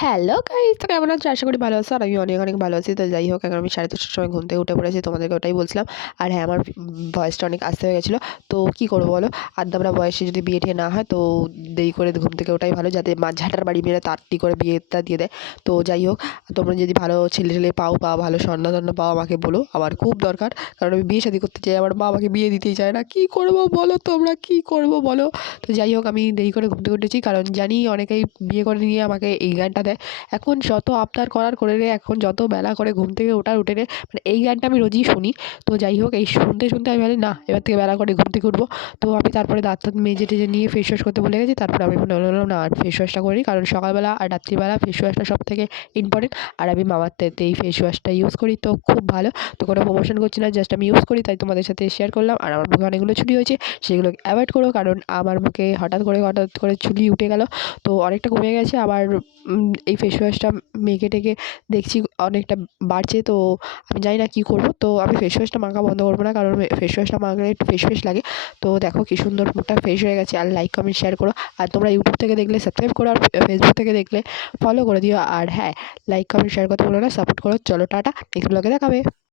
Hello guys, তো কেমন আছো? আশা করি ভালো আছো। আর আমি অনেক অনেক ভালো আছি। তো যাই হোক, এখন আমি 3:30টার সময় ঘুম থেকে উঠে পড়েছি, তোমাদেরকে ওটাই বলছিলাম। আর হ্যাঁ, আমার ভয়েসটা অনেক আস্তে হয়ে গেছিলো। তো কি করবো বলো, আদ্দামরা বয়সে যদি বিয়ে টিয়ে না হয় তো দেরি করে ঘুম থেকে ওঠাই ভালো, যাতে ঝাঁটার বাড়ি মেরে তাড়াতাড়ি করে বিয়েটা দিয়ে দেয়। তো যাই হোক, তোমরা যদি ভালো ছেলে টেলে পাও বা ভালো স্বর্ণধন্য পাও আমাকে বলো, আমার খুব দরকার। কারণ আমি বিয়ে শাদী করতে চাই, আমার মা আমাকে বিয়ে দিতেই চায় না। কি করবো বলো, তোমরা কি করবো বলো? তো যাই হোক, আমি দেরি করে ঘুম থেকে উঠেছি কারণ জানি অনেকেই বিয়ে করে নিয়ে আমাকে এই গানটা দেয়। এখন যত আবদার করার করে রে, এখন যত বেলা করে ঘুম থেকে ওঠার উঠে রে, মানে এই গানটা আমি রোজই শুনি। তো যাই হোক, এই শুনতে শুনতে আমি ভাবি না, এবার থেকে বেলা করে ঘুম থেকে উঠবো। তো আমি তারপরে দাঁত টাত মেজে টেজে নিয়ে ফেস ওয়াশ করতে ভুলে গেছি। তারপরে আমি মনে হলো না, আর ফেস ওয়াশটা করি, কারণ সকালবেলা আর রাত্রিবেলা ফেস ওয়াশটা সব থেকে ইম্পর্টেন্ট। আর আমি মামাআর্থের এই ফেস ওয়াশটা ইউজ করি, তো খুব ভালো। তো কোনো প্রমোশন করছি না, জাস্ট আমি ইউজ করি, তাই তোমাদের সাথে শেয়ার করলাম। আর আমার মুখে অনেকগুলো চুল হয়েছে, সেগুলো অ্যাভয়েড করো, কারণ আমার মুখে হঠাৎ করে চুল উঠে গেল। তো অনেকটা কমে গেছে আবার। এই ফেস ওয়াশটা মেখে টেখে দেখছি অনেকটা বাড়ছে। তো আমি জানি না কী করবো। তো আমি ফেস ওয়াশটা মাখা বন্ধ করবো না, কারণ ফেস ওয়াশটা মাখলে একটু ফেস লাগে। তো দেখো কি সুন্দর মুখটা ফ্রেশ হয়ে গেছে। আর লাইক কমেন্ট শেয়ার করো। আর তোমরা ইউটিউব থেকে দেখলে সাবস্ক্রাইব করো, আর ফেসবুক থেকে দেখলে ফলো করে দিও। আর হ্যাঁ, লাইক কমেন্ট শেয়ার করতে বলো না, সাপোর্ট করো। চলো টাটা, নেক্সট ব্লগে দেখাবে।